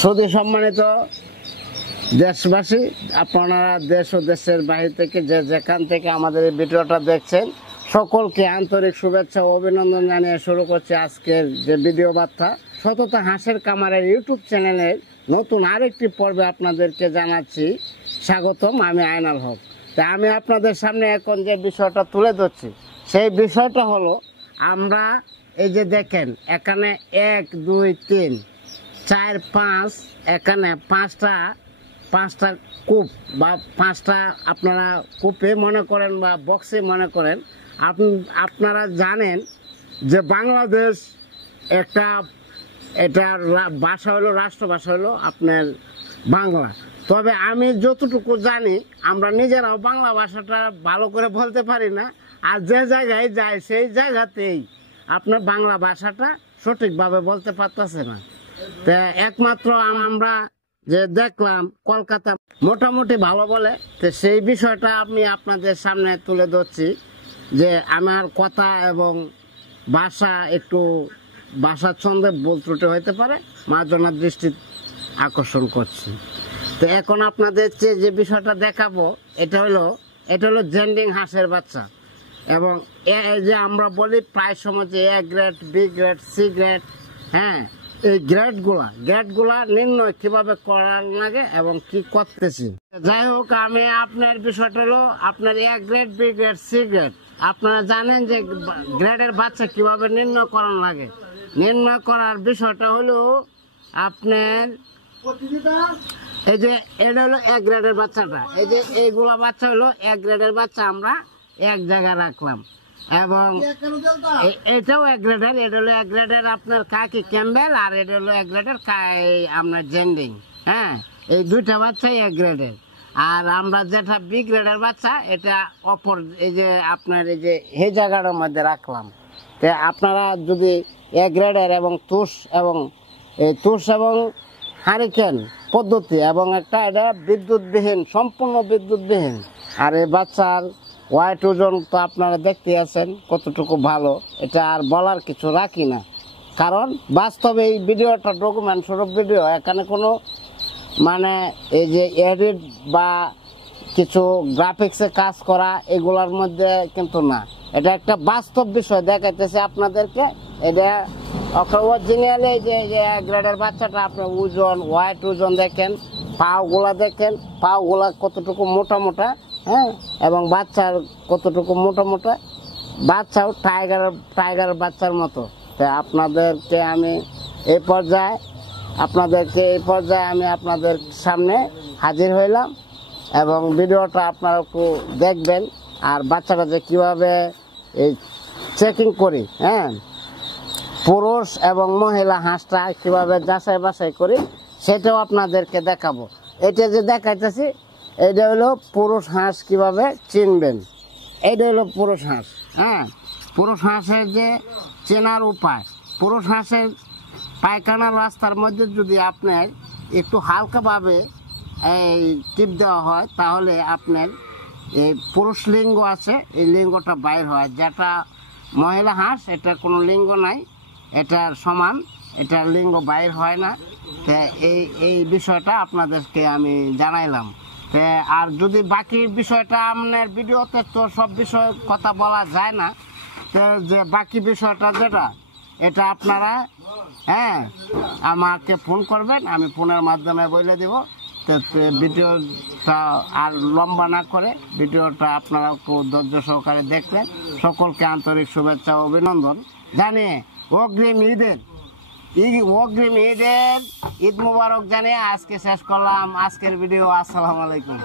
Saudi সম্মানিত দেশবাসী, আপনারা দেশ ও দেশের বাহির থেকে যেখান থেকে আমাদের এই ভিডিওটা দেখছেন, সকলকে আন্তরিক শুভেচ্ছা ও অভিনন্দন জানিয়ে শুরু করছি আজকের যে ভিডিও বার্তা। সততা হাঁসের কামারের ইউটিউব চ্যানেলের নতুন আরেকটি পর্বে আপনাদেরকে জানাচ্ছি স্বাগতম। আমি আয়নাল হক। তা আমি আপনাদের সামনে এখন যে বিষয়টা তুলে ধরছি, সেই বিষয়টা হলো, আমরা এই যে দেখেন এখানে 1 2 3 4 5, এখানে পাঁচটা কূপ বা পাঁচটা আপনারা কূপে মনে করেন বা বক্সে মনে করেন। আপনারা জানেন যে বাংলাদেশ এটার ভাষা হলো, রাষ্ট্রভাষা হলো আপনার বাংলা। তবে আমি যতটুকু জানি, আমরা নিজেরাও বাংলা ভাষাটা ভালো করে বলতে পারি না, আর যে জায়গায় যাই সেই জায়গাতেই আপনার বাংলা ভাষাটা সঠিকভাবে বলতে পারতেছে না। তা একমাত্র আমরা যে দেখলাম কলকাতা মোটামুটি ভালো বলে, তো সেই বিষয়টা আমি আপনাদের সামনে তুলে ধরছি। যে আমার কথা এবং ভাষার ছন্দে ভুল ত্রুটি হইতে পারে, মার্জনার দৃষ্টি আকর্ষণ করছি। তো এখন আপনাদের যে বিষয়টা দেখাবো, এটা হলো জেন্ডিং হাঁসের বাচ্চা। এবং এই যে আমরা বলি প্রায় সময় যে A grade, B grade, C grade, হ্যাঁ, এই গ্রেডগুলা নির্ণয় কিভাবে করার লাগে এবং কি করতেছি। যাই হোক, আমি আপনার বিষয়টা হলো আপনার A grade, B grade, C grade. আপনারা জানেন যে গ্রেডের বাচ্চা কিভাবে নির্ণয় করার লাগে। নির্ণয় করার বিষয়টা হলো আপনার এই যে এটা হলো A গ্রেডের বাচ্চাটা, এই যে এইগুলা বাচ্চা হলো A গ্রেডের বাচ্চা, আমরা এক জায়গায় রাখলাম। এবং এটাও A গ্রেডের, এটা হলো A গ্রেডের আপনার কাকি ক্যাম্বেল, আর এটা হলো A গ্রেডের আপনার জেন্ডিং। হ্যাঁ, এই দুইটা বাচ্চাই A গ্রেডের। আর আমরা যেটা B গ্রেডের বাচ্চা, এটা অপর এই যে আপনার এই জায়গাটার মধ্যে রাখলাম। তো আপনারা যদি A গ্রেডের এবং তুষ এবং হারিকেন পদ্ধতি এবং একটা এটা বিদ্যুৎবিহীন, সম্পূর্ণ বিদ্যুৎবিহীন। আর এই বাচ্চার ওয়াইট ওজন তো আপনারা দেখতে আছেন কতটুকু ভালো, এটা আর বলার কিছু রাখি না। কারণ বাস্তবে এই ভিডিওটা ডকুমেন্ট স্বরূপ ভিডিও, এখানে কোনো মানে এই যে এডিট বা কিছু গ্রাফিক্সে কাজ করা এগুলার মধ্যে কিন্তু না। এটা একটা বাস্তব বিষয় দেখাইতেছে আপনাদেরকে। এটা অরিজিনালি এই যে A গ্রেডের বাচ্চাটা আপনার ওজন, ওয়াইট ওজন দেখেন, পাগুলা কতটুকু মোটা, হ্যাঁ, এবং বাচ্চার কতটুকু মোটা, বাচ্চাও টাইগার বাচ্চার মতো। তো আপনাদেরকে আমি এই পর্যায়ে আমি আপনাদের সামনে হাজির হইলাম, এবং ভিডিওটা আপনারা একটু দেখবেন। আর বাচ্চাটা যে কীভাবে এই চেকিং করি, হ্যাঁ, পুরুষ এবং মহিলা হাঁসটা কীভাবে যাচাই বাছাই করি, সেটাও আপনাদেরকে দেখাবো। এটা যে দেখাইতেছি, এটা হলো পুরুষ হাঁস কিভাবে চিনবেন। এটা হলো পুরুষ হাঁস। হ্যাঁ, পুরুষ হাঁসের যে চেনার উপায়, পুরুষ হাঁসের পায়খানার রাস্তার মধ্যে যদি আপনার একটু হালকাভাবে এই টিপ দেওয়া হয়, তাহলে আপনার এই পুরুষ লিঙ্গ আছে, এই লিঙ্গটা বাইর হয়। যেটা মহিলা হাঁস, এটা কোনো লিঙ্গ নাই, এটার সমান, এটার লিঙ্গ বাইর হয় না। এই বিষয়টা আপনাদেরকে আমি জানাইলাম। আর যদি বাকি বিষয়টা আপনার ভিডিওতে তো সব বিষয়ে কথা বলা যায় না, তো যে বাকি বিষয়টা যেটা, এটা আপনারা হ্যাঁ আমাকে ফোন করবেন, আমি ফোনের মাধ্যমে বলে দেব। তো ভিডিওটা আর লম্বা না করে ভিডিওটা আপনারা একটু ধৈর্য সহকারে দেখবেন। সকলকে আন্তরিক শুভেচ্ছা ও অভিনন্দন জানিয়ে অগ্রিম ঈদ মুবারক জানিয়ে আজকে শেষ করলাম আজকের ভিডিও। আসসালামু আলাইকুম।